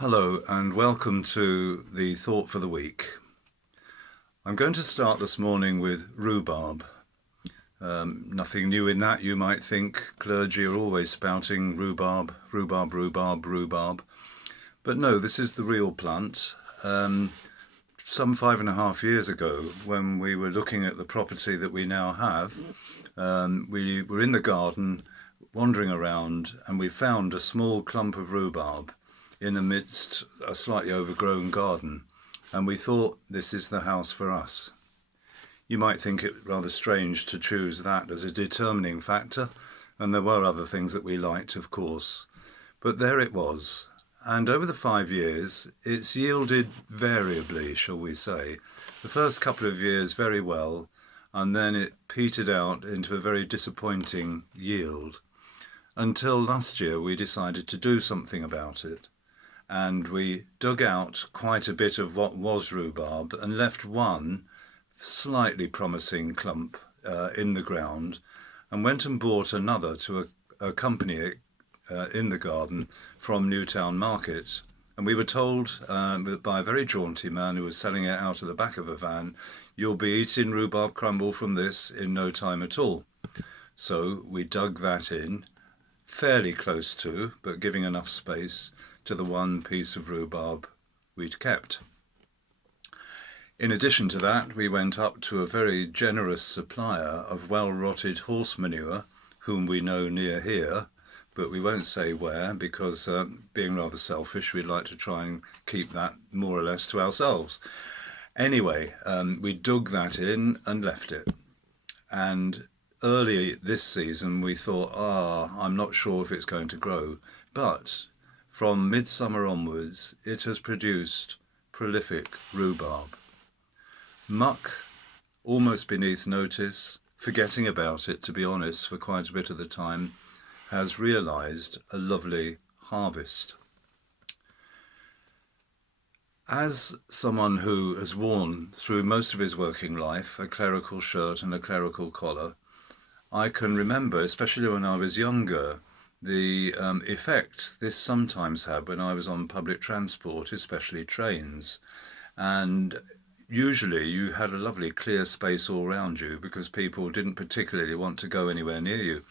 Hello and welcome to the Thought for the Week. I'm going to start this morning with rhubarb. Nothing new in that. You might think clergy are always spouting rhubarb, rhubarb, rhubarb, rhubarb. But no, this is the real plant. Some 5.5 years ago, when we were looking at the property that we now have, we were in the garden wandering around and we found a small clump of rhubarb in amidst a slightly overgrown garden, and we thought, this is the house for us. You might think it rather strange to choose that as a determining factor, and there were other things that we liked, of course, but there it was. And over the 5 years, it's yielded variably, shall we say. The first couple of years very well, and then it petered out into a very disappointing yield. Until last year we decided to do something about it. And we dug out quite a bit of what was rhubarb and left one slightly promising clump in the ground, and went and bought another to accompany it in the garden from Newtown Market. And we were told by a very jaunty man who was selling it out of the back of a van, "You'll be eating rhubarb crumble from this in no time at all." So we dug that in, fairly close to, but giving enough space to the one piece of rhubarb we'd kept. In addition to that, we went up to a very generous supplier of well-rotted horse manure, whom we know near here, but we won't say where because, being rather selfish, we'd like to try and keep that more or less to ourselves. Anyway, we dug that in and left it. And early this season we thought, I'm not sure if it's going to grow, but from midsummer onwards, it has produced prolific rhubarb. Muck, almost beneath notice, forgetting about it, to be honest, for quite a bit of the time, has realised a lovely harvest. As someone who has worn, through most of his working life, a clerical shirt and a clerical collar, I can remember, especially when I was younger, the effect this sometimes had when I was on public transport, especially trains. And usually you had a lovely clear space all around you because people didn't particularly want to go anywhere near you.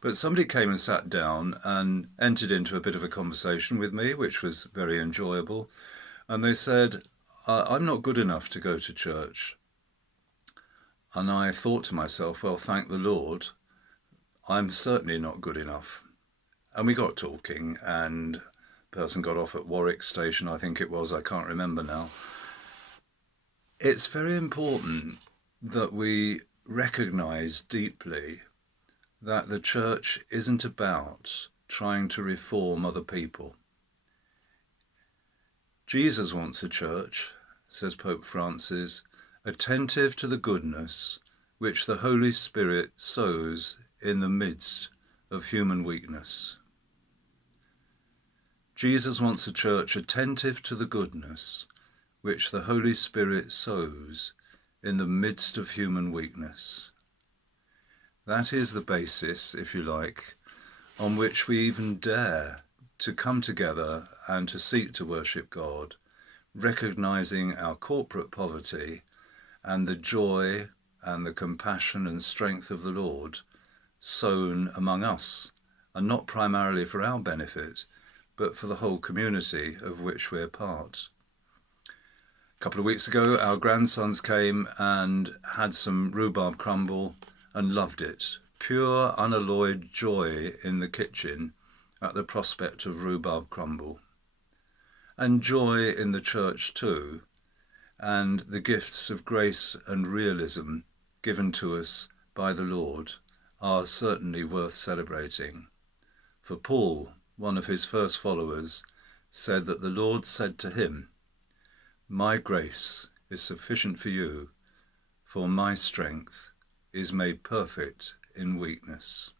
But somebody came and sat down and entered into a bit of a conversation with me, which was very enjoyable. And they said, "I'm not good enough to go to church." And I thought to myself, well, thank the Lord, I'm certainly not good enough. And we got talking, and the person got off at Warwick Station, I think it was, I can't remember now. It's very important that we recognise deeply that the church isn't about trying to reform other people. Jesus wants a church, says Pope Francis, attentive to the goodness which the Holy Spirit sows in the midst of human weakness. Jesus wants a church attentive to the goodness which the Holy Spirit sows in the midst of human weakness. That is the basis, if you like, on which we even dare to come together and to seek to worship God, recognizing our corporate poverty and the joy and the compassion and strength of the Lord sown among us, and not primarily for our benefit, but for the whole community of which we're part. A couple of weeks ago, our grandsons came and had some rhubarb crumble and loved it. Pure, unalloyed joy in the kitchen at the prospect of rhubarb crumble. And joy in the church too, and the gifts of grace and realism given to us by the Lord are certainly worth celebrating. For Paul, one of his first followers, said that the Lord said to him, "My grace is sufficient for you, for my strength is made perfect in weakness."